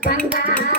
关灯。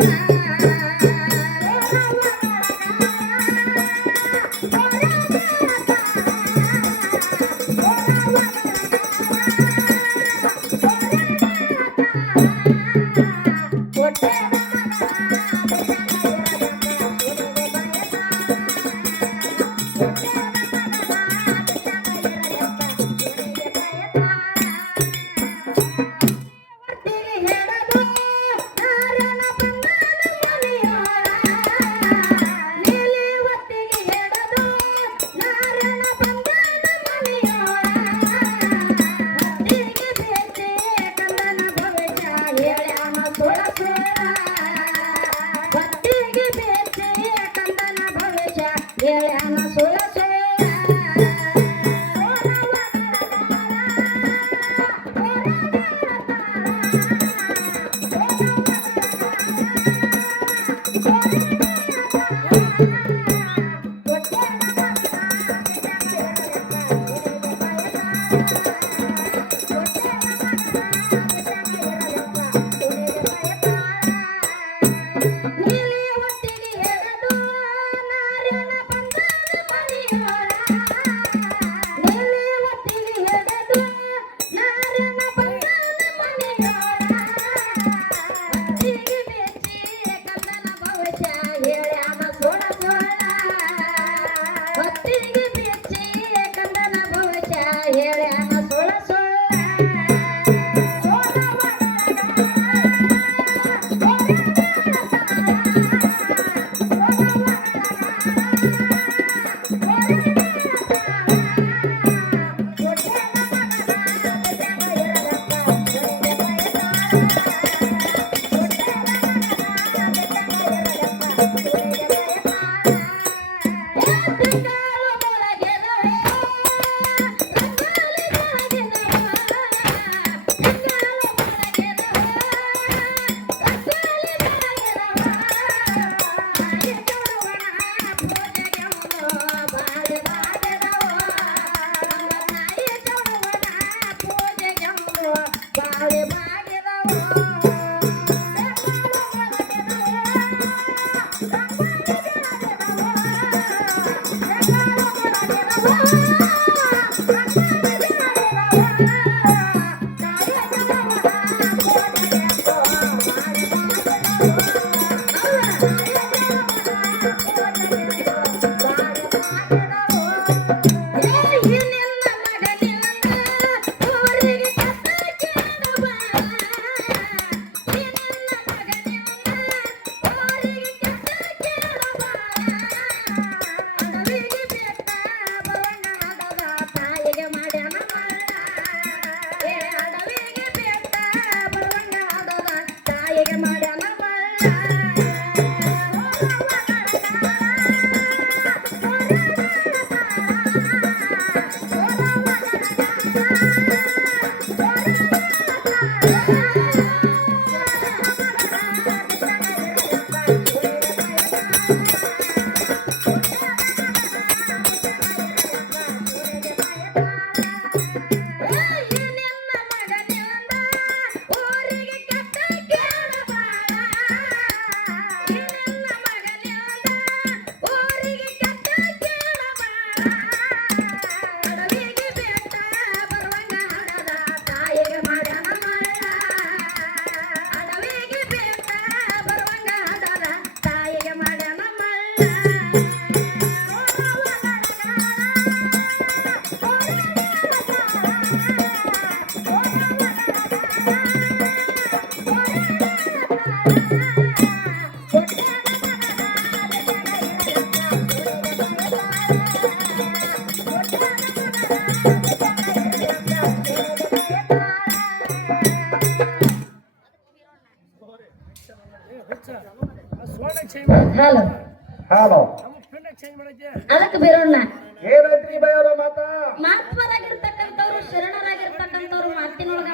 Thank you. Yeah, I know.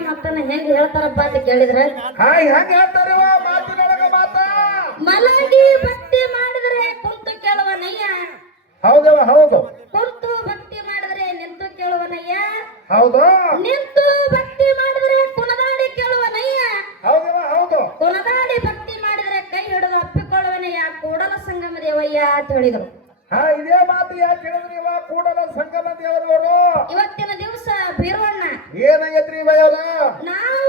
ಮಟ್ಟನ ಹೆಂಗ್ ಹೇಳ್ತಾರಪ್ಪ ಅಂತ ಕೇಳಿದ್ರ ಮಲಗಿ ಭಕ್ತಿ ಮಾಡಿದ್ರೆ ಕುಂತು ಕೇಳುವನಯ್ಯ. ಹೌದವ ಹೌದು. ಕುಂತು ಭಕ್ತಿ ಮಾಡಿದ್ರೆ ನಿಂತು ಕೇಳುವನಯ್ಯ. ಹೌದು. ನಿಂತು ಭಕ್ತಿ ಮಾಡಿದ್ರೆ ಕುಣದಾಡಿ ಕೇಳುವನಯ್ಯ. ಹೌದವ ಹೌದು. ಕುಣದಾಡಿ ಭಕ್ತಿ ಮಾಡಿದ್ರೆ ಕೈ ಹಿಡಿದು ಅಪ್ಪಿಕೊಳ್ಳುವನಯ್ಯ. ಕೂಡಲ ಸಂಗಮ ದೇವಯ್ಯ ಅಂತ ಹೇಳಿದ್ರು. ಹಾ ಇದೇ ಮಾತು ಯಾಕೆ ಇವ? ಕೂಡಲ ಸಂಗಮ ಇವತ್ತಿನ கிரீவையெல்லாம் நான்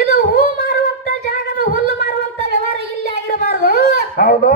ಇದು ಹೂ ಮಾರುವಂತ ಜಾಗದ ಹುಲ್ಲು ಮಾರುವಂತ ವ್ಯವಹಾರ ಇಲ್ಲಿ ಆಗಿರಬಾರದು. ಹೌದು.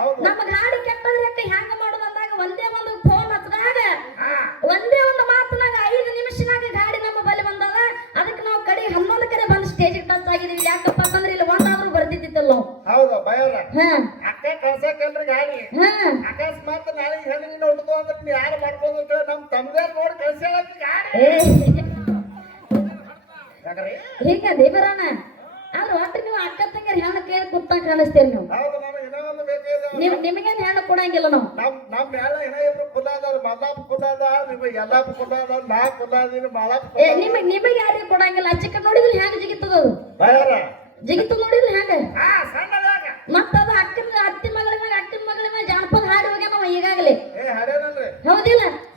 how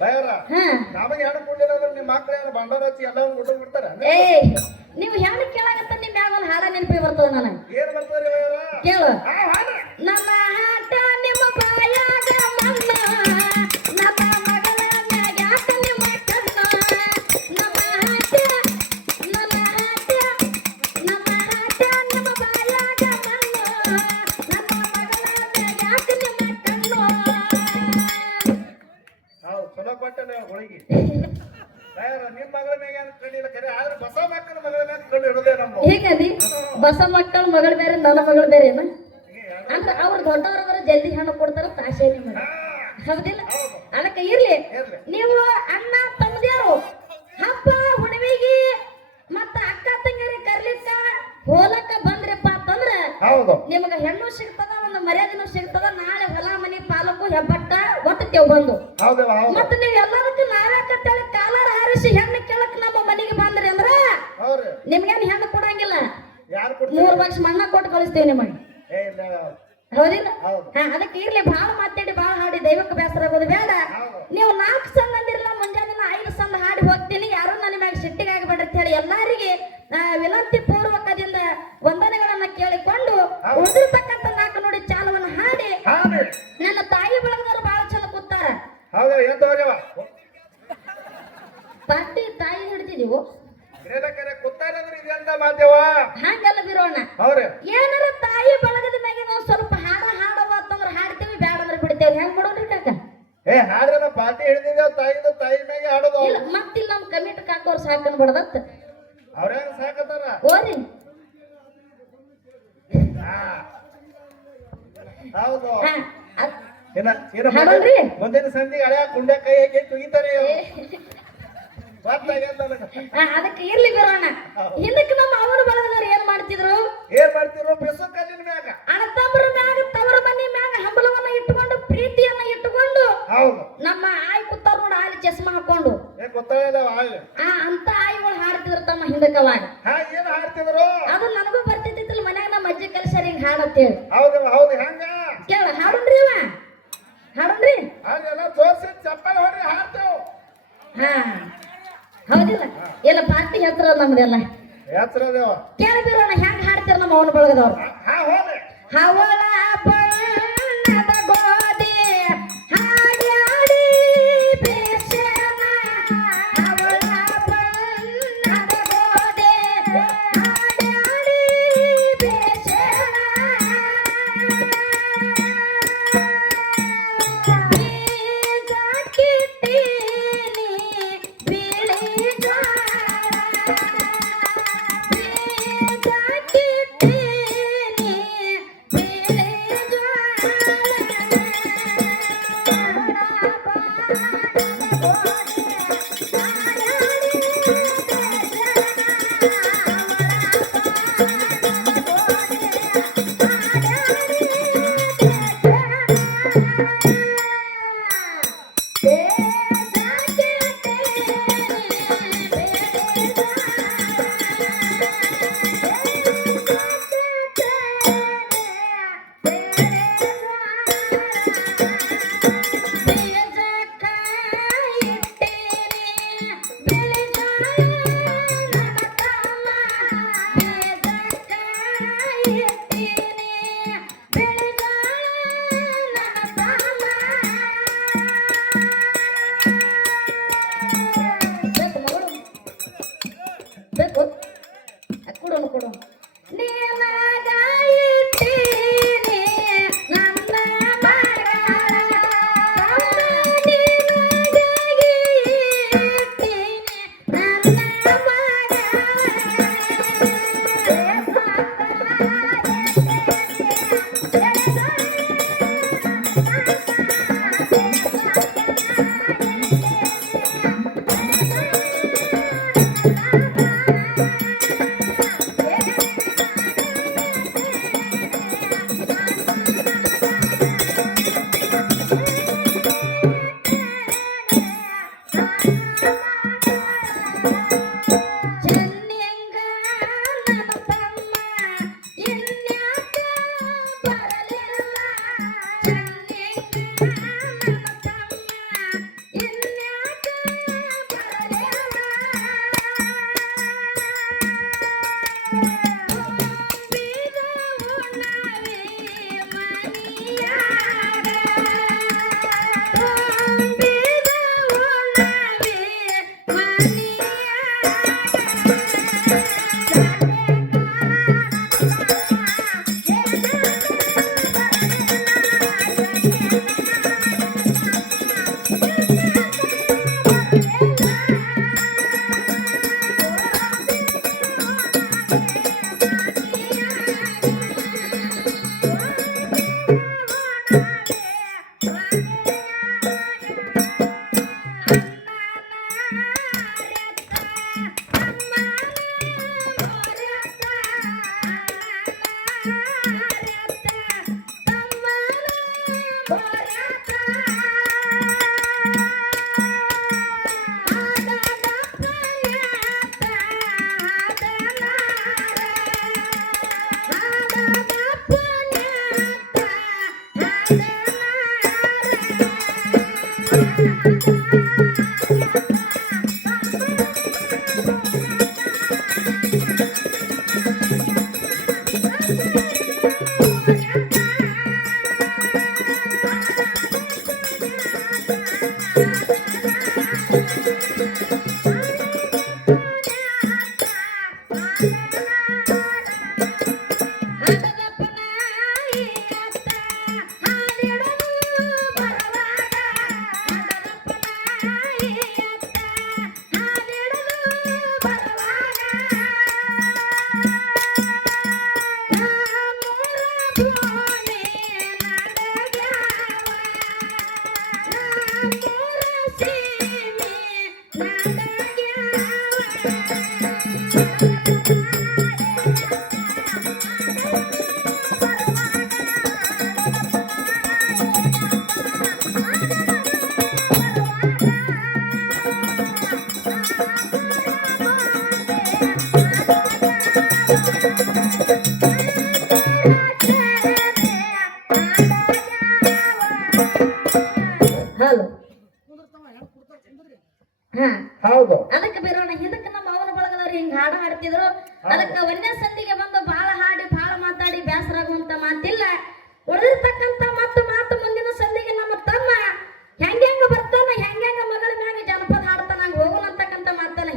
ಬಯರ ನಮಗೆ ಹೆಣ್ಣು ನಿಮ್ಮ ಮಕ್ಳು ಏನು ಬಂಡವಾಳ ಎಲ್ಲ ಊಟ ಏ ನೀವು ಹೆಣ್ಣು ಕೇಳಾಗತ್ತ ನಿಮ್ ಮ್ಯಾಗ ಒಂದು ಹಾಡ ನೆನಪಿ ಬರ್ತದ ನನಗೆ? ಏನ್ ಬರ್ತದ ಕೇಳು. ಹೌದಿಲ್ಲ? ಅದಕ್ಕೆ ಇರ್ಲಿ. ನೀ ತಂದೆ ತಾಯಿ ಹಿಡಿದಿದೀವು ಹಂಗಲ್ಲ ಬಿರೋಣ. ಏನಾರ ತಾಯಿ ಬಳಗದ ಮ್ಯಾಗೆ ನಾವು ಸ್ವಲ್ಪ ಹಾಡ ಹಾಡವಾತಂದ್ರ ಹಾಡ್ತೇವಿ ಬ್ಯಾಡ ಅಂದ್ರೆ ಬಿಡ್ತೇವೆ ಹೆಂಗ್ ಮಾಡೋಣ್ರಿ ಕಾಕ? ಏ ಹಾಡ್ರನ ಪಾಟಿ ಹಿಡಿದಿದ್ದೇವ್ ತಾಯಿದು? ತಾಯಿ ಮ್ಯಾಗೆ ಹಾಡೋದು ಇಲ್ಲ ಮತ್ತಿಲ್ಲ ನಮ್ ಕಮಿಟ್ ಕಾಕೋರ್ ಸಾಕನ್ ಬಿಡದತ್ತ. ಅವ್ರೇನ್ ಸಾಕತಾರ ಓರಿ ಹೌದು. ಏನ ಏನ ಮುಂದಿನ ಸಂಧಿಗೆ ಹಳೆಯ ಕುಂಡೆ ಕೈ ಹಾಕಿ ತುಗಿತಾರೆ ಅದಕ್ಕೆ ಇರ್ಲಿ ಬರೋಣ ಹಿಂದಕ್ಕೆ ನಮ್ಮ ಅವನ ಬಳಗದವ್ರು ಏನ್ ಮಾಡ್ತಿದ್ರು? ಏನ್ ಮಾಡ್ತಿದ್ರು? ಬೆಸು ಕಲ್ಲಿನ ಮ್ಯಾಗ. ಅಣ್ಣತಮ್ಮರ ಮ್ಯಾಗ ತವರ ಮನೆ ಮ್ಯಾಗ ಹಂಬಲವನ್ನ ಇಟ್ಟುಕೊಂಡು ಪ್ರೀತಿಯನ್ನ ಇಟ್ಟುಕೊಂಡು ಹೌದು. ನಮ್ಮ ಆಯಿ ಕುತ್ತಾರ ನೋಡಿ ಆಯ್ ಚಸ್ಮ ಹಾಕೊಂಡು ಆ ಅಂತ ಆಯ್ಗಳು ಹಾಡ್ತಿದ್ರು ತಮ್ಮ ಹಿಂದಕ್ಕೆ ಅವಾಗ ಏನ್ ಹಾಡ್ತಿದ್ರು? ಅದು ನನಗೂ ಬರ್ತಿದ್ದಿಲ್ಲ ಮನ್ಯಾಗ ನಮ್ಮ ಅಜ್ಜಿ ಕಲ್ಸ್ಯಾರ ಹಿಂಗ್ ಹಾಡತ್ತೇಳಿ ಹೌದು ಹೌದು ಹೆಂಗ? ಕೇಳ ಹಾಡುನ್ರಿ ಅವ. ಹಾಡುನ್ರಿ. ಅದೆಲ್ಲ ತೋರ್ಸಿ ಚಪ್ಪಲ್ ಹೊಡ್ರಿ ಹಾಡ್ತೇವ್. ಹಾ. ಹೌದಿಲ್ಲ? ಎಲ್ಲ ಪಾರ್ಟಿ ಹೆಸರ ನಮ್ದೆಲ್ಲ ಹೆಸರದೇವ ಕೇಳ ಬೀರೋಣ ಹೆಂಗ್ ಹಾಡ್ತಾರ ನಮ್ಮ ಅವನ ಬಳಗದವ್ರು? ಹವಳ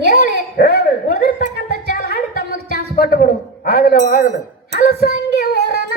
ಹೇಳಿ. ಹೇಳಿ. ಉಳಿದಿರ್ತಕ್ಕಂಥ ಚಾಲ ಹಾಡಿ ತಮಗೆ ಚಾನ್ಸ್ ಕೊಟ್ಟು ಬಿಡು ಆಗಲ ಆಗಲ. ಹಲಸಂಗಿ ಓರನ